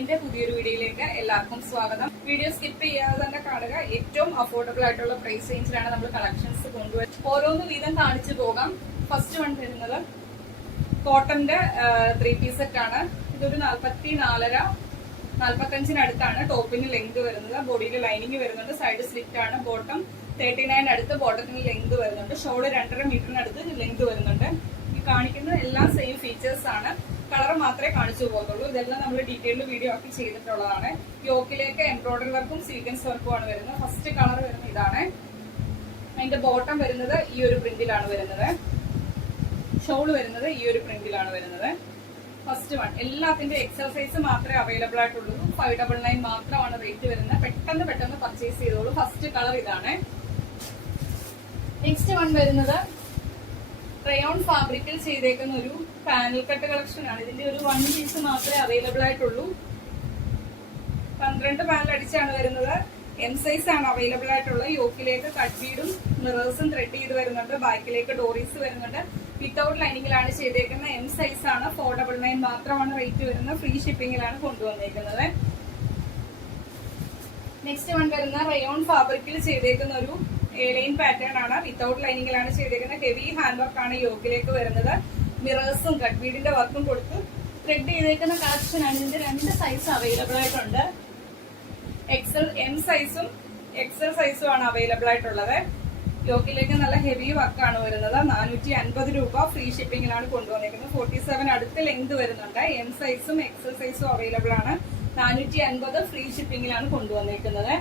എന്റെ പുതിയൊരു വീഡിയോയിലേക്ക് എല്ലാവർക്കും സ്വാഗതം. വീഡിയോ സ്കിപ്പ് ചെയ്യാതെ തന്നെ കാണുക. ഏറ്റവും അഫോർഡബിൾ ആയിട്ടുള്ള പ്രൈസ് റേഞ്ചിലാണ് നമ്മൾ കളക്ഷൻസ് കൊണ്ടുവരുന്നത്. ഓരോന്ന് വീതം കാണിച്ചു പോകാം. ഫസ്റ്റ് വൺ വരുന്നത് കോട്ടന്റെ 3 പീസ് സെറ്റ് ആണ്. ഇതൊരു 44.5 ടോപ്പിന് ലെങ്ത് വരുന്നത്. ബോഡിയിൽ ലൈനിങ് വരുന്നുണ്ട്. സൈഡ് സ്ലിറ്റ് ആണ്. ബോട്ടം 39 അടുത്ത് ബോട്ടത്തിന് ലെങ്ത് വരുന്നുണ്ട്. ഷോള് 2.5 മീറ്ററിനടുത്ത് ലെങ്ത് വരുന്നുണ്ട്. ഈ കാണിക്കുന്ന എല്ലാം സെയിം ഫീച്ചേഴ്സ് ആണ്. കളർ മാത്രമേ കാണിച്ചു പോകുന്നുള്ളൂ. ഇതെല്ലാം നമ്മൾ ഡീറ്റെയിൽഡ് വീഡിയോ ആക്കി ചെയ്തിട്ടുള്ളതാണ്. യോക്കിലേക്ക് എംബ്രോയിഡറി വർക്കും സീക്വൻസ് വർക്കും ആണ് വരുന്നത്. ഫസ്റ്റ് കളർ വരുന്നത് ഇതാണ്. അതിന്റെ ബോട്ടം വരുന്നത് ഈ ഒരു പ്രിന്റിലാണ് വരുന്നത്. ഷോൾ വരുന്നത് ഈ ഒരു പ്രിന്റിലാണ് വരുന്നത്. ഫസ്റ്റ് വൺ എല്ലാത്തിന്റെ എക്സൽ സൈസ് മാത്രമേ അവൈലബിൾ ആയിട്ടുള്ളൂ. 599 മാത്രമാണ് റേറ്റ് വരുന്നത്. പെട്ടെന്ന് പർച്ചേസ് ചെയ്തോളൂ. ഫസ്റ്റ് കളർ ഇതാണ്. നെക്സ്റ്റ് വൺ വരുന്നത് റയോൺ ഫാബ്രിക്കിൽ ചെയ്തേക്കുന്ന ഒരു പാനൽ കട്ട് കളക്ഷൻ ആണ്. ഇതിന്റെ ഒരു 1 പീസ് മാത്രമേ അവൈലബിൾ ആയിട്ടുള്ളൂ. 12 പാനൽ അടിച്ചാണ് വരുന്നത്. എം സൈസ് ആണ് അവൈലബിൾ ആയിട്ടുള്ളത്. യോക്കിലേക്ക് കട്ട് ബീഡും മിറേഴ്സും ത്രെഡ് ചെയ്ത് വരുന്നുണ്ട്. ബാക്കിലേക്ക് ഡോറീസ് വരുന്നുണ്ട്. വിത്തൗട്ട് ലൈനിങ്ങിലാണ് ചെയ്തേക്കുന്നത്. എം സൈസ് ആണ്. 499 മാത്രമാണ് റേറ്റ് വരുന്നത്. ഫ്രീ ഷിപ്പിംഗിലാണ് കൊണ്ടുവന്നേക്കുന്നത്. നെക്സ്റ്റ് വൺ വരുന്ന റയോൺ ഫാബ്രിക്കിൽ ചെയ്തേക്കുന്ന ഒരു ലൈൻ പാറ്റേൺ ആണ്. വിത്തൗട്ട് ലൈനിങ്ങിലാണ് ചെയ്തേക്കുന്നത്. ഹെവി ഹാൻഡ് വർക്ക് ആണ് യോക്കിലേക്ക് വരുന്നത്. മിറേഴ്സും കട്ട് ബീഡിന്റെ വർക്കും കൊടുത്ത് ത്രെഡ് ചെയ്തേക്കുന്ന കളക്ഷൻ ആണ്. ഇതിന്റെ 2 സൈസ് അവൈലബിൾ ആയിട്ടുണ്ട്. എം സൈസും എക്സൽ സൈസും ആണ് അവൈലബിൾ ആയിട്ടുള്ളത്. യോക്കിലേക്ക് നല്ല ഹെവി വർക്കാണ് വരുന്നത്. 450 രൂപ ഫ്രീ ഷിപ്പിംഗിലാണ് കൊണ്ടുവന്നിരിക്കുന്നത്. 47 അടുത്ത് ലെങ്ത് വരുന്നുണ്ട്. എം സൈസും എക്സൽ സൈസും അവൈലബിൾ ആണ്. 450 ഫ്രീ ഷിപ്പിംഗിലാണ് കൊണ്ടുവന്നിരിക്കുന്നത്.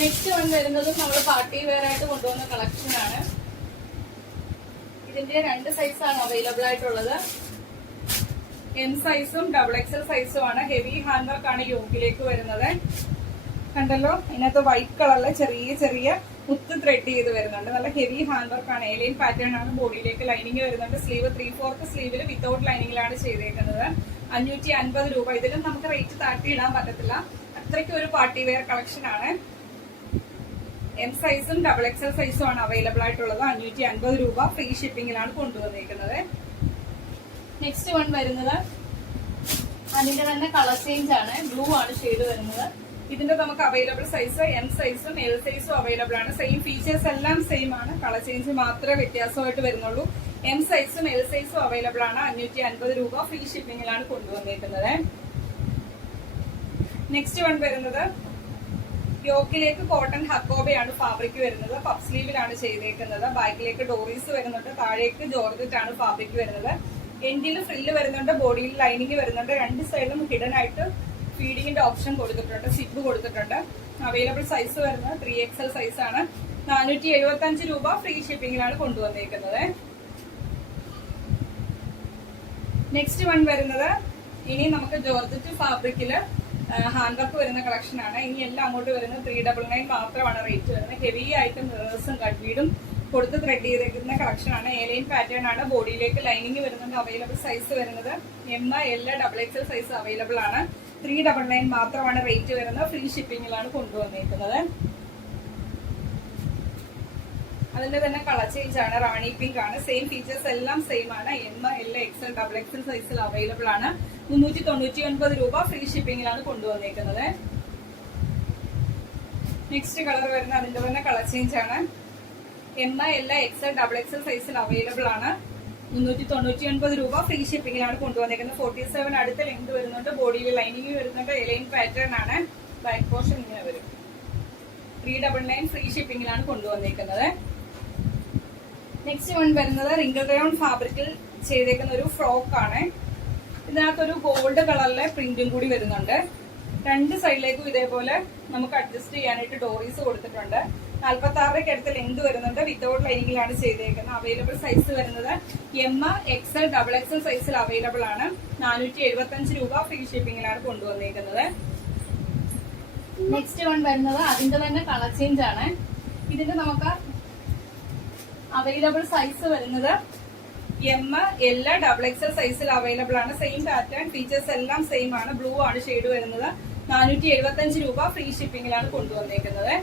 നെക്സ്റ്റ് വൺ വരുന്നതും നമ്മൾ പാർട്ടി വെയർ ആയിട്ട് കൊണ്ടുവന്ന കളക്ഷൻ ആണ്. ഇതിന്റെ 2 സൈസാണ് അവൈലബിൾ ആയിട്ടുള്ളത്. എം സൈസും XXL സൈസും ആണ്. ഹെവി ഹാൻഡ് വർക്ക് ആണ് യോക്കിലേക്ക് വരുന്നത്. കണ്ടല്ലോ, ഇതിനകത്ത് വൈറ്റ് കളറിലെ ചെറിയ മുത്ത് ത്രെഡ് ചെയ്ത് വരുന്നുണ്ട്. നല്ല ഹെവി ഹാൻഡ് വർക്ക് ആണ്. എലൈൻ പാറ്റേൺ ആണ്. ബോഡിയിലേക്ക് ലൈനിങ് വരുന്നുണ്ട്. സ്ലീവ് 3/4 സ്ലീവിൽ വിത്തൗട്ട് ലൈനിങ്ങിലാണ് ചെയ്തേക്കുന്നത്. 550 രൂപ. ഇതിലും നമുക്ക് റേറ്റ് താഴ്ത്തിയിടാൻ പറ്റത്തില്ല. അത്രയ്ക്ക് ഒരു പാർട്ടി വെയർ കളക്ഷൻ ആണ്. എം സൈസും XXL സൈസും ആണ് അവൈലബിൾ ആയിട്ടുള്ളത്. 550 രൂപ ഫ്രീ ഷിപ്പിംഗിലാണ് കൊണ്ടുവന്നിരിക്കുന്നത്. നെക്സ്റ്റ് വൺ വരുന്നത് അതിന്റെ തന്നെ കളർ ചേഞ്ച് ആണ്. ബ്ലൂ ആണ് ഷെയ്ഡ് വരുന്നത്. ഇതിന്റെ നമുക്ക് അവൈലബിൾ സൈസ് എം സൈസും എൽ സൈസും അവൈലബിൾ ആണ്. സെയിം ഫീച്ചേഴ്സ് എല്ലാം സെയിം ആണ്. കളർ ചേഞ്ച് മാത്രമേ വ്യത്യാസമായിട്ട് വരുന്നുള്ളൂ. എം സൈസും എൽ സൈസും അവൈലബിൾ ആണ്. 550 രൂപ ഫ്രീ ഷിപ്പിംഗിലാണ് കൊണ്ടുവന്നിരിക്കുന്നത്. നെക്സ്റ്റ് വൺ വരുന്നത് യോക്കിലേക്ക് കോട്ടൺ ഹക്കോബയാണ് ഫാബ്രിക് വരുന്നത്. പഫ് സ്ലീവിലാണ് ചെയ്തേക്കുന്നത്. ബാക്കിലേക്ക് ഡോറീസ് വരുന്നുണ്ട്. താഴേക്ക് ജോർജറ്റ് ആണ് ഫാബ്രിക് വരുന്നത്. എൻഡിൽ ഫ്രില്ല് വരുന്നുണ്ട്. ബോഡിയിൽ ലൈനിങ് വരുന്നുണ്ട്. 2 സൈഡിലും ഹിഡൻ ആയിട്ട് ഫീഡിങ്ങിന്റെ ഓപ്ഷൻ കൊടുത്തിട്ടുണ്ട്. സിബ് കൊടുത്തിട്ടുണ്ട്. അവൈലബിൾ സൈസ് വരുന്നത് 3XL സൈസ് ആണ്. 475 രൂപ ഫ്രീ ഷിപ്പിംഗിലാണ് കൊണ്ടുവന്നിരിക്കുന്നത്. നെക്സ്റ്റ് വൺ വരുന്നത് ഇനി നമുക്ക് ജോർജറ്റ് ഫാബ്രിക്കില് ഹാൻഡ് വർക്ക് വരുന്ന കളക്ഷൻ ആണ്. ഇനി എല്ലാം അങ്ങോട്ട് വരുന്നത് 399 മാത്രമാണ് റേറ്റ് വരുന്നത്. ഹെവി ആയിട്ട് മിറേഴ്സും കട്ട് ബീഡും കൊടുത്ത് ത്രെഡ് ചെയ്തേക്കുന്ന കളക്ഷൻ ആണ്. എലൈൻ പാറ്റേൺ ആണ്. ബോഡിയിലേക്ക് ലൈനിങ് വരുന്നുണ്ട്. അവൈലബിൾ സൈസ് വരുന്നത് M L XXL size available ആണ്. 399 മാത്രമാണ് റേറ്റ് വരുന്നത്. ഫ്രീ ഷിപ്പിംഗിലാണ് കൊണ്ടുവന്നിരിക്കുന്നത്. അതിന്റെ തന്നെ കളർ ചേഞ്ച് ആണ്. റാണി പിങ്ക് ആണ്. സെയിം ഫീച്ചേഴ്സ് എല്ലാം സെയിം ആണ്. എം എൽ XL XXL സൈസിൽ അവൈലബിൾ ആണ്. 399 രൂപ ഫ്രീ ഷിപ്പിംഗിലാണ് കൊണ്ടുവന്നിരിക്കുന്നത്. നെക്സ്റ്റ് കളർ വരുന്ന അതിന്റെ തന്നെ കളർ ചേഞ്ച് ആണ്. എം എൽ XL XXL സൈസിൽ അവൈലബിൾ ആണ്. 399 രൂപ ഫ്രീ ഷിപ്പിംഗിലാണ് കൊണ്ടുവന്നിരിക്കുന്നത്. 47 അടുത്ത ലെങ്ത് വരുന്നുണ്ട്. ബോഡിയിൽ ലൈനിങ് വരുന്നുണ്ട്. എലൈൻ പാറ്റേൺ ആണ്. ബാക്ക് പോർഷൻ ഇങ്ങനെ വരും. 399 ഫ്രീ ഷിപ്പിംഗിലാണ് കൊണ്ടുവന്നിരിക്കുന്നത്. നെക്സ്റ്റ് വൺ വരുന്നത് റിംഗിൾ റയോൺ ഫാബ്രിക്കിൽ ചെയ്തേക്കുന്ന ഒരു ഫ്രോക്ക് ആണ്. ഇതിനകത്തൊരു ഗോൾഡ് കളറിലെ പ്രിന്റും കൂടി വരുന്നുണ്ട്. 2 സൈഡിലേക്കും ഇതേപോലെ നമുക്ക് അഡ്ജസ്റ്റ് ചെയ്യാനായിട്ട് ഡോറീസ് കൊടുത്തിട്ടുണ്ട്. 46 അടുത്ത് ലെങ്ത് വരുന്നുണ്ട്. വിത്തൗട്ട് ലൈനിങ്ങിലാണ് ചെയ്തേക്കുന്നത്. അവൈലബിൾ സൈസ് വരുന്നത് എം XL XXL സൈസിൽ അവൈലബിൾ ആണ്. 475 രൂപ ഫ്രീ ഷിപ്പിംഗിലാണ് കൊണ്ടുവന്നിരിക്കുന്നത്. നെക്സ്റ്റ് വൺ വരുന്നത് അതിന്റെ തന്നെ കളർ ചേഞ്ച് ആണ്. ഇതിന്റെ നമുക്ക് അവൈലബിൾ സൈസ് വരുന്നത് എം എൽ XXL സൈസിൽ അവൈലബിൾ ആണ്. സെയിം പാറ്റേൺ ഫീച്ചേഴ്സ് എല്ലാം സെയിം ആണ്. ബ്ലൂ ആണ് ഷെയ്ഡ് വരുന്നത്. 475 രൂപ ഫ്രീ ഷിപ്പിംഗിലാണ് കൊണ്ടുവന്നിരിക്കുന്നത്.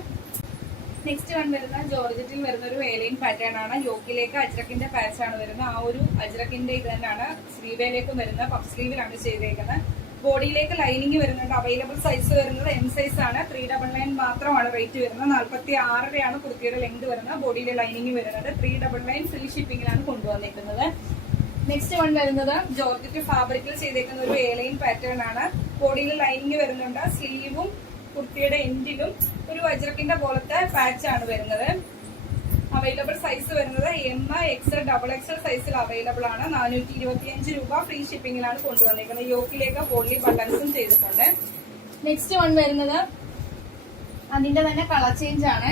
നെക്സ്റ്റ് വൺ വരുന്ന ജോർജറ്റിൽ വരുന്ന ഒരു എലൈൻ പാറ്റേൺ ആണ്. യോക്കിലേക്ക് അജ്രക്കിന്റെ പാച്ച് ആണ് വരുന്നത്. ആ ഒരു അജ്രക്കിന്റെ ഇത് തന്നെയാണ് സ്ലീവേലേക്കും വരുന്നത്. പഫ് സ്ലീവിലാണ് ചെയ്തേക്കുന്നത്. ബോഡിയിലേക്ക് ലൈനിങ് വരുന്നുണ്ട്. അവൈലബിൾ സൈസ് വരുന്നത് എം സൈസ് ആണ്. 399 മാത്രമാണ് റേറ്റ് വരുന്നത്. 46 കുർത്തിയുടെ ലെങ്ത് വരുന്നത്. ബോഡിയിലെ ലൈനിങ് വരുന്നത് 399 ഫ്രീ ഷിപ്പിംഗിലാണ് കൊണ്ടുവന്നിരിക്കുന്നത്. നെക്സ്റ്റ് വൺ വരുന്നത് ജോർജറ്റ് ഫാബ്രിക്കിൽ ചെയ്തേക്കുന്ന ഒരു എലൈൻ പാറ്റേൺ ആണ്. ബോഡിയിൽ ലൈനിങ് വരുന്നുണ്ട്. സ്ലീവും കുർത്തിയുടെ എൻഡിലും ഒരു വജ്രക്കിന്റെ പോലത്തെ പാച്ച് ആണ് വരുന്നത്. അവൈലബിൾ സൈസ് വരുന്നത് എം, എക്സൽ, XXL സൈസിൽ അവൈലബിൾ ആണ്. 425 രൂപ ഫ്രീ ഷിപ്പിംഗിലാണ് കൊണ്ടുവന്നിരിക്കുന്നത്. യോക്കിലേക്ക് പോളി ബട്ടൺസും ചെയ്തിട്ടുണ്ട്. നെക്സ്റ്റ് വൺ വരുന്നത് അതിന്റെ തന്നെ കളർ ചേഞ്ച് ആണ്.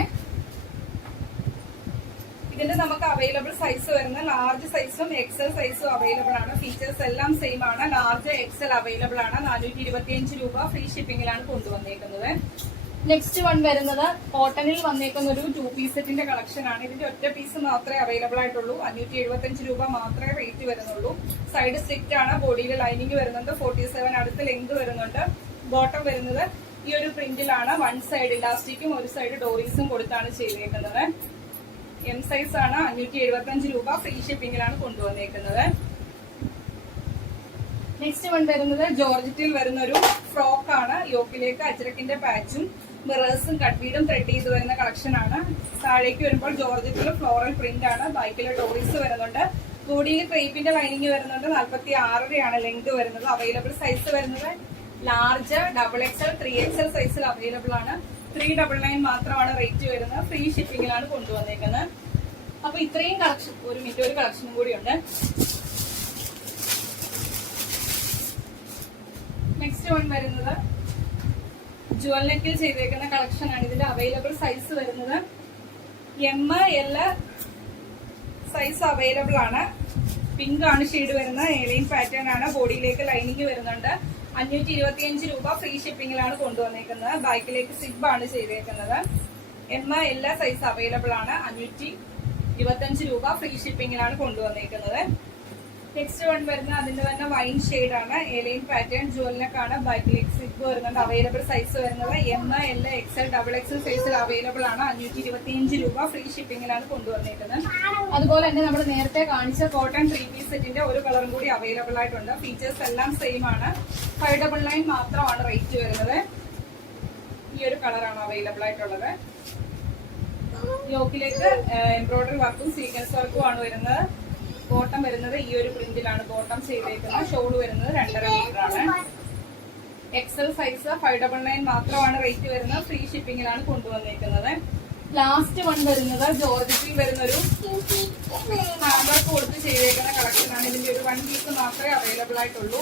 ഇതിന്റെ നമുക്ക് അവൈലബിൾ സൈസ് വരുന്ന ലാർജ് സൈസും XL സൈസും അവൈലബിൾ ആണ്. ഫീച്ചേഴ്സ് എല്ലാം സെയിം ആണ്. ലാർജ് XL അവൈലബിൾ ആണ്. 425 രൂപ ഫ്രീ ഷിപ്പിംഗിലാണ് കൊണ്ടുവന്നിരിക്കുന്നത്. നെക്സ്റ്റ് വൺ വരുന്നത് കോട്ടണിൽ വന്നേക്കുന്ന ഒരു 2 പീസ് സെറ്റിന്റെ കളക്ഷൻ ആണ്. ഇതിന്റെ ഒറ്റ പീസ് മാത്രമേ അവൈലബിൾ ആയിട്ടുള്ളൂ. 575 രൂപ മാത്രമേ റേറ്റ് വരുന്നുള്ളൂ. സൈഡ് സ്ട്രിക്റ്റ് ആണ്. ബോഡിയിൽ ലൈനിങ് വരുന്നുണ്ട്. 47 അടുത്ത് ലെങ്ത് വരുന്നുണ്ട്. ബോട്ടം വരുന്നത് ഈ ഒരു പ്രിന്റിലാണ്. വൺ സൈഡ് ഇലാസ്റ്റിക്കും ഒരു സൈഡ് ഡോറീസും കൊടുത്താണ് ചെയ്തേക്കുന്നത്. എം സൈസ് ആണ്. 575 രൂപ ഫ്രീ ഷിപ്പിംഗിലാണ് കൊണ്ടുവന്നേക്കുന്നത്. നെക്സ്റ്റ് വൺ വരുന്നത് ജോർജറ്റിൽ വരുന്ന ഒരു ഫ്രോക്ക് ആണ്. യോക്കിലേക്ക് അജ്രക്കിന്റെ പാച്ചും മിറേഴ്സും കട്ട്ബീഡും ത്രെഡ് ചെയ്ത് വരുന്ന കളക്ഷൻ ആണ്. താഴേക്ക് വരുമ്പോൾ ജോർജറ്റിൽ ഫ്ലോറൽ പ്രിന്റ് ആണ്. ബാക്കിലെ ഡോറീസ് വരുന്നുണ്ട്. ബോഡിയിൽ ക്രേപ്പിന്റെ ലൈനിങ് വരുന്നുണ്ട്. 46 ലെങ്ത് വരുന്നത്. അവൈലബിൾ സൈസ് വരുന്നത് ലാർജ്, XXL, 3XL സൈസിൽ അവൈലബിൾ ആണ്. 399 മാത്രമാണ് റേറ്റ് വരുന്നത്. ഫ്രീ ഷിപ്പിംഗിലാണ് കൊണ്ടുവന്നേക്കുന്നത്. അപ്പൊ ഇത്രയും കളക്ഷൻ. ഒരു മിനിറ്റ്, ഒരു കളക്ഷനും കൂടിയുണ്ട്. നെക്സ്റ്റ് വൺ വരുന്നത് ജുവൽ നെക്കിൽ ചെയ്തേക്കുന്ന കളക്ഷൻ ആണ്. ഇതിന്റെ അവൈലബിൾ സൈസ് വരുന്നത് എം, എൽ സൈസ് അവൈലബിൾ ആണ്. പിങ്ക് ആണ് ഷെയ്ഡ് വരുന്ന എലൈൻ പാറ്റേൺ ആണ്. ബോഡിയിലേക്ക് ലൈനിങ് വരുന്നുണ്ട്. 525 രൂപ ഫ്രീ ഷിപ്പിംഗിലാണ് കൊണ്ടുവന്നേക്കുന്നത്. ബാക്കിലേക്ക് സിബ് ആണ് ചെയ്തേക്കുന്നത്. എം, എൽ സൈസ് അവൈലബിൾ ആണ്. 525 രൂപ ഫ്രീ ഷിപ്പിംഗിലാണ് കൊണ്ടുവന്നേക്കുന്നത്. നെക്സ്റ്റ് വൺ വരുന്നത് അതിന്റെ തന്നെ വൈൻ ഷെയ്ഡ് ആണ്. എലൈൻ പാറ്റേൺ ജുവലിനൊക്കെയാണ്. ബാക്കിലേക്ക് സിബ് വരുന്നുണ്ട്. അവൈലബിൾ സൈസ് വരുന്നത് എം, എൽ, XL, XXL സൈസിൽ അവൈലബിൾ ആണ്. 525 രൂപ ഫ്രീ ഷിപ്പിംഗിലാണ് കൊണ്ടുവന്നിരിക്കുന്നത്. അതുപോലെ തന്നെ നമ്മൾ നേരത്തെ കാണിച്ച കോട്ടൺ 3 പീസ് സെറ്റിന്റെ ഒരു കളറും കൂടി അവൈലബിൾ ആയിട്ടുണ്ട്. ഫീച്ചേഴ്സ് എല്ലാം സെയിം ആണ്. 599 മാത്രമാണ് റേറ്റ് വരുന്നത്. ഈ ഒരു കളറാണ് അവൈലബിൾ ആയിട്ടുള്ളത്. യോക്കിലേക്ക് എംബ്രോയിഡറി വർക്കും സീക്വൻസ് വർക്കും ആണ് വരുന്നത്. ബോട്ടം വരുന്നത് ഈ ഒരു പ്രിന്റിലാണ് ബോട്ടം ചെയ്തേക്കുന്നത്. ഷോൾ വരുന്നത് 2.5 മീറ്റർ ആണ്. XL സൈസ് 599 മാത്രമാണ് റേറ്റ് വരുന്നത്. ഫ്രീ ഷിപ്പിംഗിലാണ് കൊണ്ടുവന്നിരിക്കുന്നത്. ലാസ്റ്റ് വൺ വരുന്നത് ജോർജറ്റിൽ വരുന്ന ഒരു ഹാൻഡ് വർക്ക് കൊടുത്ത് ചെയ്തേക്കുന്ന കളക്ഷൻ ആണ്. ഇതിന്റെ ഒരു 1 പീസ് മാത്രമേ അവൈലബിൾ ആയിട്ടുള്ളൂ.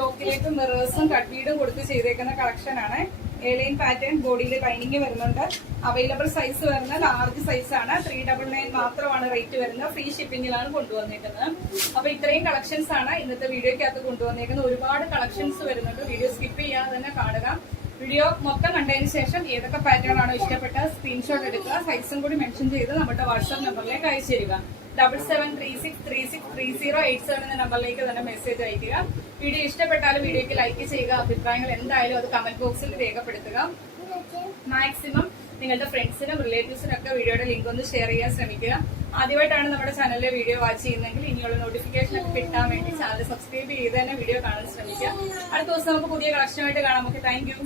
യോക്കിലേക്ക് മിറേഴ്സും കട്ട്ബീഡും കൊടുത്ത് ചെയ്തേക്കുന്ന കളക്ഷൻ ആണ്. എലൈൻ പാറ്റേൺ ബോഡിയിൽ ലൈനിങ് വരുന്നുണ്ട്. അവൈലബിൾ സൈസ് വരുന്ന ലാർജ് സൈസ് ആണ്. 399 മാത്രമാണ് റേറ്റ് വരുന്നത്. ഫ്രീ ഷിപ്പിംഗിലാണ് കൊണ്ടുവന്നിരിക്കുന്നത്. അപ്പൊ ഇത്രയും കളക്ഷൻസ് ആണ് ഇന്നത്തെ വീഡിയോക്കകത്ത് കൊണ്ടുവന്നിരിക്കുന്നത്. ഒരുപാട് കളക്ഷൻസ് വരുന്നുണ്ട്. വീഡിയോ സ്കിപ്പ് ചെയ്യാതെ തന്നെ കാണുക. വീഡിയോ മൊത്തം കണ്ടതിന് ശേഷം ഏതൊക്കെ പാറ്റേൺ ആണോ ഇഷ്ടപ്പെട്ട സ്ക്രീൻഷോട്ട് എടുക്കുക. സൈസും കൂടി മെൻഷൻ ചെയ്ത് നമ്മുടെ വാട്സ്ആപ്പ് നമ്പറിലേക്ക് അയച്ചു തരിക. 7736363087 എന്ന നമ്പറിലേക്ക് തന്നെ മെസ്സേജ് അയക്കുക. വീഡിയോ ഇഷ്ടപ്പെട്ടാലും വീഡിയോക്ക് ലൈക്ക് ചെയ്യുക. അഭിപ്രായങ്ങൾ എന്തായാലും അത് കമന്റ് ബോക്സിൽ രേഖപ്പെടുത്തുക. മാക്സിമം നിങ്ങളുടെ ഫ്രണ്ട്സിനും റിലേറ്റീവ്സിനും ഒക്കെ വീഡിയോയുടെ ലിങ്ക് ഒന്ന് ഷെയർ ചെയ്യാൻ ശ്രമിക്കുക. ആദ്യമായിട്ടാണ് നമ്മുടെ ചാനലിലെ വീഡിയോ വാച്ച് ചെയ്യുന്നതെങ്കിൽ ഇനിയുള്ള നോട്ടിഫിക്കേഷൻ ഒക്കെ കിട്ടാൻ വേണ്ടി ചാനൽ സബ്സ്ക്രൈബ് ചെയ്ത് തന്നെ വീഡിയോ കാണാൻ ശ്രമിക്കുക. അടുത്ത ദിവസം നമുക്ക് പുതിയ കളക്ഷനുമായിട്ട് കാണാം. Okay, thank you.